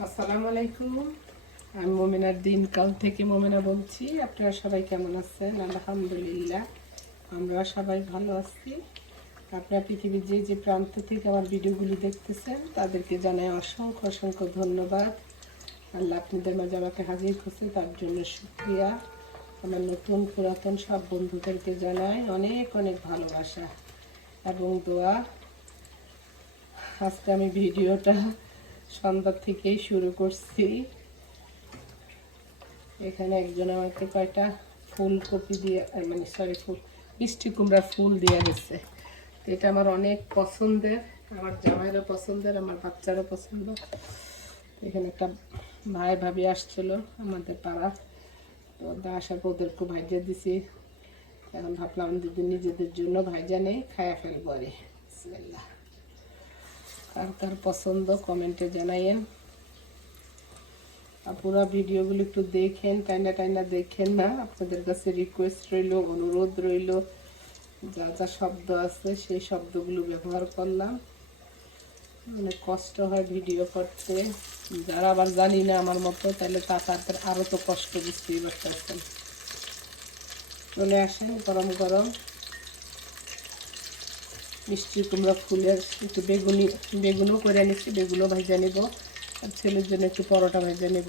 আসসালামু আলাইকুম। আমি মোমেনার দিনকাল থেকে মোমেনা বলছি। আপনারা সবাই কেমন আছেন? আলহামদুলিল্লাহ আমরা সবাই ভালো আছি। আপনারা পৃথিবীর যে যে প্রান্ত থেকে আমার ভিডিওগুলি দেখতেছেন, তাদেরকে জানাই অসংখ্য অসংখ্য ধন্যবাদ। আল্লাহ আপনাদের মাঝে আমাকে হাজির করছে, তার জন্য শুক্রিয়া। আমার নতুন পুরাতন সব বন্ধুদেরকে জানাই অনেক অনেক ভালোবাসা এবং দোয়া। আজকে আমি ভিডিওটা সন্ধ্যা থেকেই শুরু করছি। এখানে একজন আমাকে কয়টা ফুলকপি দিয়ে মানে সরি ফুল, মিষ্টি কুমড়ার ফুল গেছে তো এটা আমার অনেক পছন্দের, আমার জামাইরও পছন্দের, আমার বাচ্চারও পছন্দ। এখানে একটা ভাই ভাবি আসছিল আমাদের পাড়া। তো আসার পর ওদেরকে ভাইজা দিছি। এখন ভাবলাম যদি নিজেদের জন্য ভাইজা নেই, খায়া ফেলব আরে। বিসমিল্লাহ। কার কার পছন্দ কমেন্টে জানাইয়েন আর পুরো ভিডিওগুলো একটু দেখেন, টাইনা টাইনা দেখেন না। আপনাদের কাছে রিকোয়েস্ট রইল, অনুরোধ রইল, যা যা শব্দ আছে সেই শব্দগুলো ব্যবহার করলাম। অনেক কষ্ট হয় ভিডিও করতে। যারা আবার জানি না আমার মতো, তাহলে তাদের আরও তো কষ্ট বুঝতেই পারতেছেন। চলে আসেন, গরম গরম। মিষ্টি কুমড়া ফুলের একটু বেগুনি বেগুনও করে নিচ্ছি বেগুনও ভাজা নেব। আর ছেলের জন্য একটু পরোটা ভাজা নেব।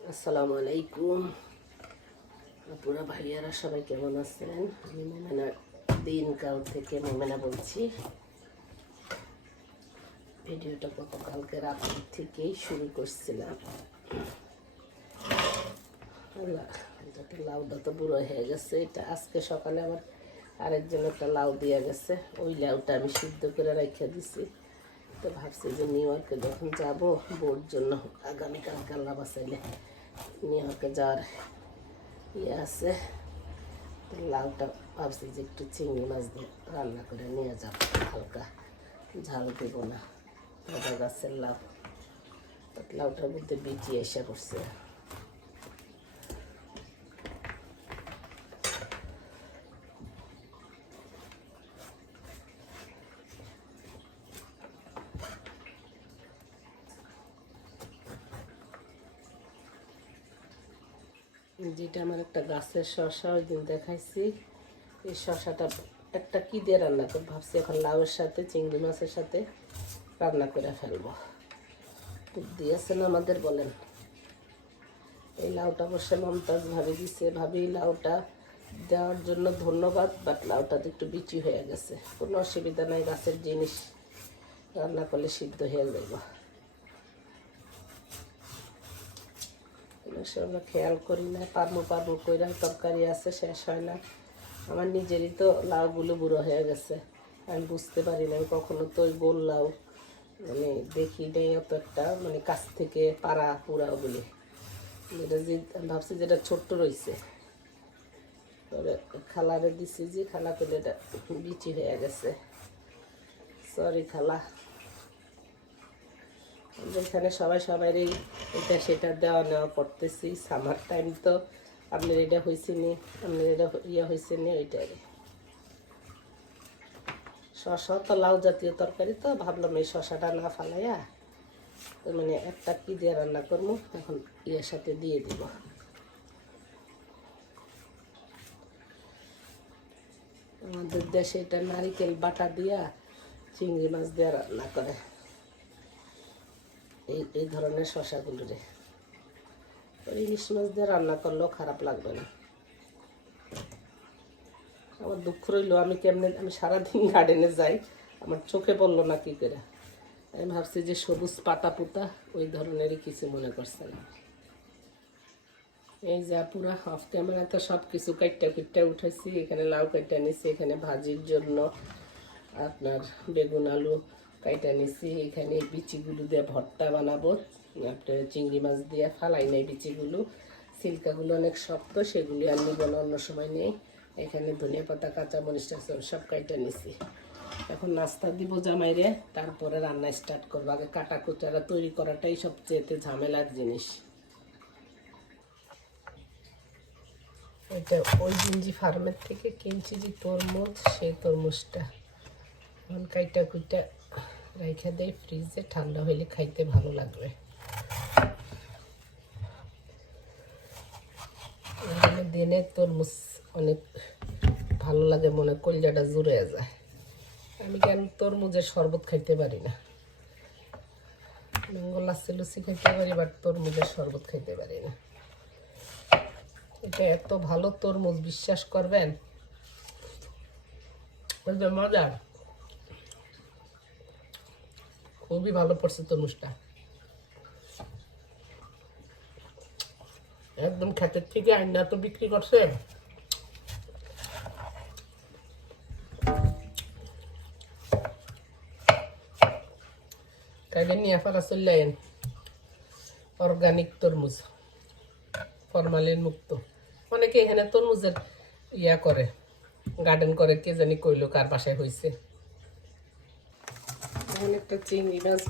আসসালামু আলাইকুম। পুরা ভাইয়ারা সবাই কেমন আছেন? আমি মোমেনা দিনকাল থেকে মোমেনা বলছি। ভিডিওটা গতকালকে রাত থেকেই শুরু করছিলাম। আল্লাহ, লাউটা তো বুড়ো হয়ে গেছে। এটা আজকে সকালে আমার আরেকজন একটা লাউ দিয়ে গেছে, ওই লাউটা আমি সিদ্ধ করে রেখে দিছি। তো ভাবছি যে নিউ ইয়র্কে যখন যাব, বোর জন্য আগামীকালকে আল্লাহ বাসাইলে নিউ ইয়র্কে যাওয়ার ইয়ে আছে। তো লাউটা ভাবছি যে একটু চিংড়ি মাছ দিয়ে রান্না করে নিয়ে যাব, হালকা ঝাল দেব না। গাছের লাউ। তো লাউটার মধ্যে বিচি এসে পড়ছে। যেটা আমার একটা গাছের শশা ওই দিন দেখাইছি। এই শশাটা একটা কি দিয়ে রান্না করব? ভাবছি এখন লাউয়ের সাথে, চিংড়ি মাছের সাথে রান্না করে ফেলব। দিয়েছেন আমাদের বলেন। এই লাউটা বসে মমতাজ ভাবি দিছে। ভাবি লাউটা দেওয়ার জন্য ধন্যবাদ বাট লাউটা তো একটু বিচি হয়ে গেছে। কোনো অসুবিধা নাই, গাছের জিনিস রান্না করলে সিদ্ধ হয়ে যাবে সময় খেয়াল করি না, পারব পারব কইরা তরকারি আছে, শেষ হয় না। আমার নিজেরই তো লাউগুলো বুড়ো হয়ে গেছে। আমি বুঝতে পারি না, আমি কখনো তো ওই গোল লাউ মানে দেখি নেই অত একটা মানে কাছ থেকে পাড়া পুরা ওগুলি। যেটা যে ভাবছি যেটা ছোট্ট রয়েছে পরে খালারে দিছি যে, খালা করলে এটা বিচি হয়ে গেছে। সরি খালা। যেখানে সবাই সবাই এটা সেটা দেওয়া নেওয়া করতেছি। সামার টাইম তো আপনার এটা হয়েছে নি, আপনার এটা ইয়ে হয়েছে নি ওইটাই শশা তো লাউ জাতীয় তরকারি তো, ভাবলাম এই শশাটা না ফালাইয়া, তো মানে একটা কি দিয়ে রান্না করব, এখন ইয়ের সাথে দিয়ে দিব। আমাদের দেশে এটা নারিকেল বাটা দিয়া চিংড়ি মাছ দিয়ে রান্না করে। এই এই ধরনের শশাগুলো রে। ওই ইলিশ মাছ দিয়ে রান্না করলেও খারাপ লাগবে না। আমার দুঃখ রইল, আমি কেমনে, আমি সারাদিন গার্ডেনে যাই, আমার চোখে পড়ল না কি করে। আমি ভাবছি যে সবুজ পাতা পুতা, ওই ধরনেরই কিছু মনে করছে না। এই যা পুরা হাফ ক্যামেরাতে সব কিছু কাইটটা কুইটটা উঠেছি, এখানে লাউ কাইটটা নিছি, এখানে ভাজির জন্য আপনার বেগুন আলু কাইটা নিছি, এখানে বিচিগুলো দিয়ে ভর্তা বানাবো। আপনার চিংড়ি মাছ দিয়ে ফালাই নাই বিচিগুলো। সিল্কাগুলো অনেক শক্ত, সেগুলি আর নিব না, অন্য সময় নেই। এখানে ধনিয়া পাতা কাঁচা মরিচ টাচা সব কাইটা নিছি। এখন নাস্তা দিব জামাইরে, তারপরে রান্না স্টার্ট করব। আগে কাটা কুচারা তৈরি করাটাই সবচেয়ে ঝামেলার জিনিস। এটা ওই জিঞ্জি ফার্মের থেকে কিনছি যে তরমুজ, সেই তরমুজটা। এখন কাইটা কুইটা রেখে দেয় ফ্রিজে ঠান্ডা হইলে খাইতে ভালো লাগবে। দিনে তরমুজ অনেক ভালো লাগে, মনে কলজাটা জুড়ে যায়। আমি কেন তরমুজের শরবত খাইতে পারি না? ম্যাঙ্গো লাচ্ছি লুচি খাইতে পারি, বাট তরমুজের শরবত খাইতে পারি না। এটা এত ভালো তরমুজ, বিশ্বাস করবেন? বুঝলে মজা খুবই ভালো পড়ছে তরমুজটা। একদম খেতের থেকে আইনা তো বিক্রি করছে। তাইলে নিয়ে ফেলা চললেন অর্গানিক তরমুজ ফরমালিন মুক্ত। অনেকে এখানে তরমুজের ইয়া করে গার্ডেন করে, কে জানি কইলো কার বাসায় হয়েছে এখন একটা চিংড়ি মাছ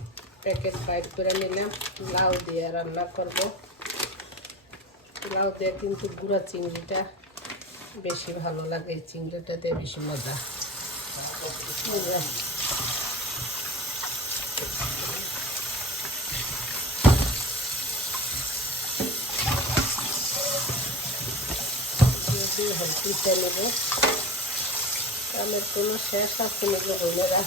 প্যাকেট বাইর করে নিলাম। লাউ দিয়ে রান্না করব। লাউ দিয়ে কিন্তু গুঁড়া চিংড়িটা বেশি ভালো লাগে। এই চিংড়িটা দিয়ে বেশি মজা। হলদিটা নেব। আমার কোনো শেষ আছে নাকি বোনেরা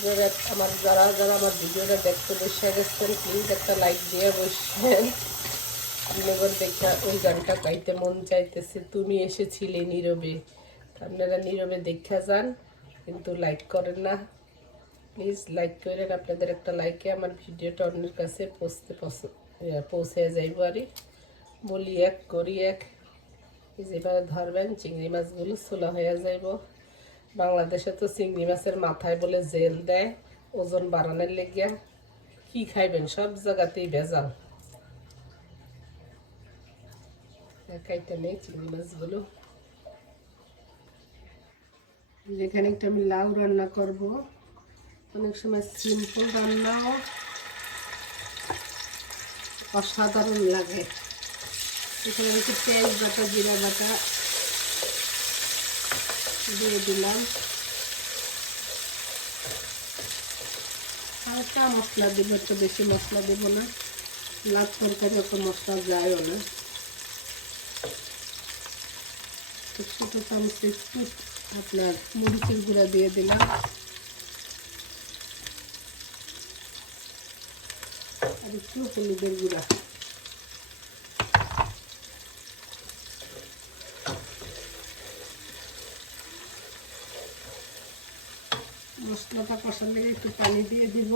আপনারা আমার যারা যারা আমার ভিডিওটা দেখতে বসে গেছেন প্লিজ একটা লাইক দিয়ে বসছেন আপনাদের দেখা, ওই গানটা গাইতে মন চাইতেছে। তুমি এসেছিলে নীরবে। আপনারা নীরবে দেখা যান, কিন্তু লাইক করেন না। প্লিজ লাইক করেন, আপনাদের একটা লাইকে আমার ভিডিওটা অন্যের কাছে পৌঁছতে পছ- যাইব আরই বলি এক, করি এক। যেভাবে ধরবেন, চিংড়ি মাছগুলো ছোলা হয়ে যাইব। বাংলাদেশে তো চিংড়ি মাছের মাথায় বলে জেল দেয়, ওজন বাড়ানোর লেগিয়া কি খাইবেন? সব জায়গাতেই ভেজাল। যেখানে একটা আমি লাউ রান্না করব। অনেক সময় সিম্পল রান্নাও অসাধারণ লাগে। এখানে একটু পেঁয়াজ বাটা, জিরা বাটা দিয়ে দিলাম হালকা মশলা দেবো একটু বেশি মশলা দেবো না লাউ তরকারি অত মশলা যায়ও না ছোটো চামচে একটু আপনার মরিচের গুঁড়া দিয়ে দিলাম আর একটু হলুদের গুঁড়া মশলাটা কষার লেগে একটু পানি দিয়ে দিব।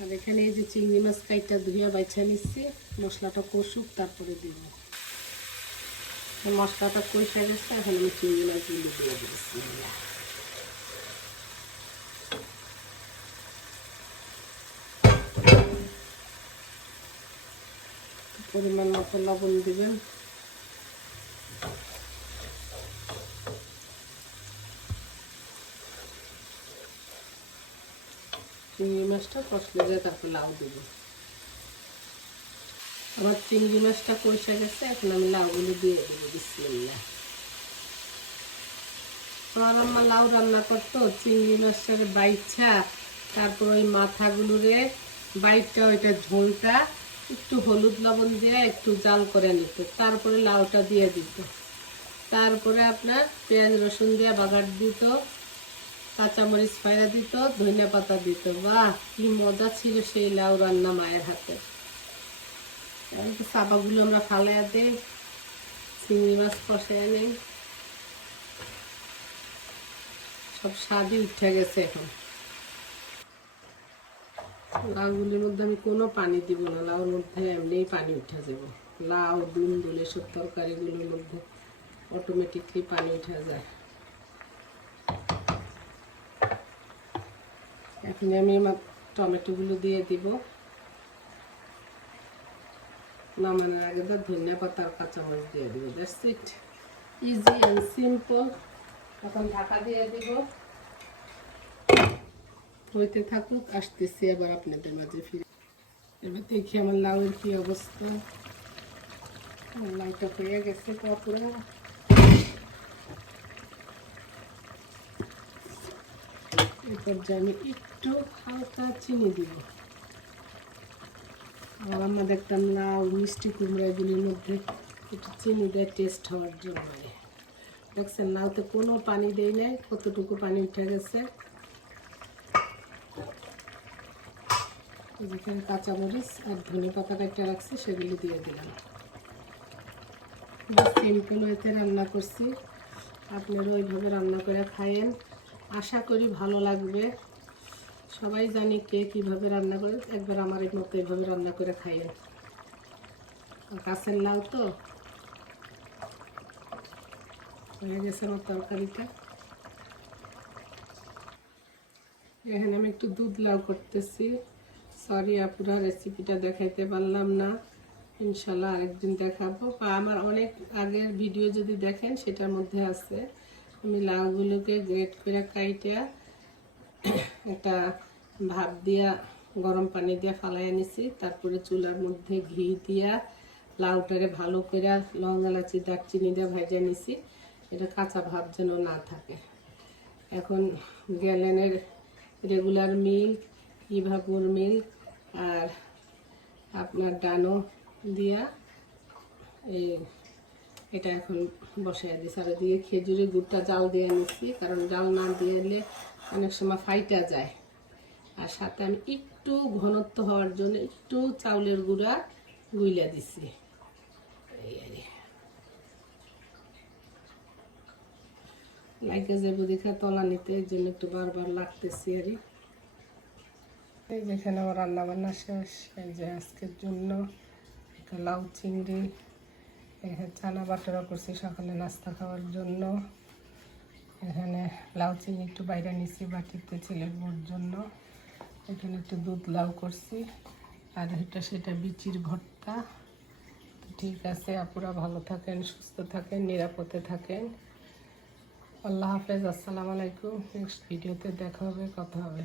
আর এখানে এই যে চিংড়ি মাছ কাইটা ধুইয়া বাইছা নিচ্ছি, মশলাটা কষুক, তারপরে দিব। মশলাটা কষে গেছে, এখন আমি চিংড়ি মাছগুলো দিয়ে দিচ্ছি। পরিমাণ মতো লবণ দিবেন। চিংড়ি মাছটা কষলে যায় তারপর লাউ দেবো। আমার চিংড়ি মাছটা কষে গেছে, এখন আমি লাউগুলো দিয়ে দেবো বিসমিল্লা আমার লাউ রান্না করতো, চিংড়ি মাছের বাইচ্ছা, তারপর ওই মাথাগুলোরে বাইটটা ওইটা ঝোলটা একটু হলুদ লবণ দিয়ে একটু জাল করে নিতে। তারপরে লাউটা দিয়ে দিত। তারপরে আপনার পেঁয়াজ, রসুন দিয়ে বাগার দিত, কাঁচামরিচ ফাইরা দিত ধনিয়া পাতা দিত। বাহ, কি মজা ছিল সেই লাউ রান্না মায়ের হাতে। সাবাগুলো আমরা ফালাইয়া দিই, চিংড়ি মাছ কষায় নেই। সব স্বাদই উঠে গেছে এখন। লাউগুলির মধ্যে আমি কোনো পানি দিব না। লাউর মধ্যে এমনিই পানি উঠে যাব। লাউ দুল দুল এসব তরকারিগুলোর মধ্যে অটোমেটিকলি পানি উঠে যায়। এখন আমি আমার টমেটোগুলো দিয়ে দিব। নামানোর আগে তো ধনিয়া পাতা আর কাঁচামরিচ দিয়ে দিব। That's it easy and simple এখন ঢাকা দিয়ে দিব। হইতে থাকুক, আসতেছি আবার আপনাদের মাঝে ফিরে। এবার দেখি আমার লাউয়ের কি অবস্থা। লাউটা হয়ে গেছে পুরো এরপর আমি একটু হালকা চিনি দিব। আর আমরা দেখতাম লাউ মিষ্টি কুমড়া এগুলির মধ্যে একটু চিনি দেয় টেস্ট হওয়ার জন্য। দেখছেন, লাউতে কোনো পানি দেই নাই, কতটুকু পানি উঠে গেছে? যেখানে কাঁচামরিচ আর ধনে পাতা একটা রাখছি, সেগুলি দিয়ে দিলাম। সিম্পল হইতে রান্না করছি। আপনারা ওইভাবে রান্না করে খায়েন। আশা করি ভালো লাগবে। সবাই জানি কে কীভাবে রান্না করে, একবার আমার এই মতো এইভাবে রান্না করে খাইয়েন। কাছের লাউ তো? হয়ে গেছে আমার তরকারিটা। এখানে আমি একটু দুধ লাউ করতেছি। সরি আপুরা রেসিপিটা দেখাইতে পারলাম না। ইনশাল্লাহ আরেকদিন দেখাবো। বা আমার অনেক আগের ভিডিও যদি দেখেন, সেটার মধ্যে আছে। আমি লাউগুলোকে গ্রেট করে কাইটা একটা ভাপ দিয়া, গরম পানি দিয়া ফালাই নিছি। তারপরে চুলার মধ্যে ঘি দিয়া লাউটারে ভালো করে লং এলাচি, দারচিনি দিয়ে ভেজে নিছি। এটা কাঁচা ভাব যেন না থাকে। এখন গ্যালেনের রেগুলার মিল্ক ইভাপুর মিল্ক আর আপনার ডানো দিয়া এই এটা এখন বসাই দিছি আর দিয়ে খেজুরের গুড়টা জাল দিয়ে নিচ্ছি কারণ জাল না দিলে অনেক সময় ফাইটা যায় আর সাথে আমি একটু ঘনত্ব হওয়ার জন্য একটু চাউলের গুঁড়া গুইলা দিছি। লাইকে যাব দেখে তলা নিতে, এই জন্য একটু বারবার লাগতেছি আর কি। এই যেখানে আমার রান্না বান্না শেষ, এই যে আজকের জন্য একটা লাউ চিংড়ি এখানে চানা বাটারা করছি সকালে নাস্তা খাওয়ার জন্য। এখানে লাউ চিংড়ি একটু বাইরে নিছি বাটিতে ছেলের বোর জন্য। এখানে একটু দুধ লাউ করছি, আর এটা সেটা বিচির ভর্তা। ঠিক আছে, আপুরা ভালো থাকেন, সুস্থ থাকেন, নিরাপদে থাকেন। আল্লাহ হাফেজ, আসসালামু আলাইকুম। নেক্সট ভিডিওতে দেখা হবে, কথা হবে।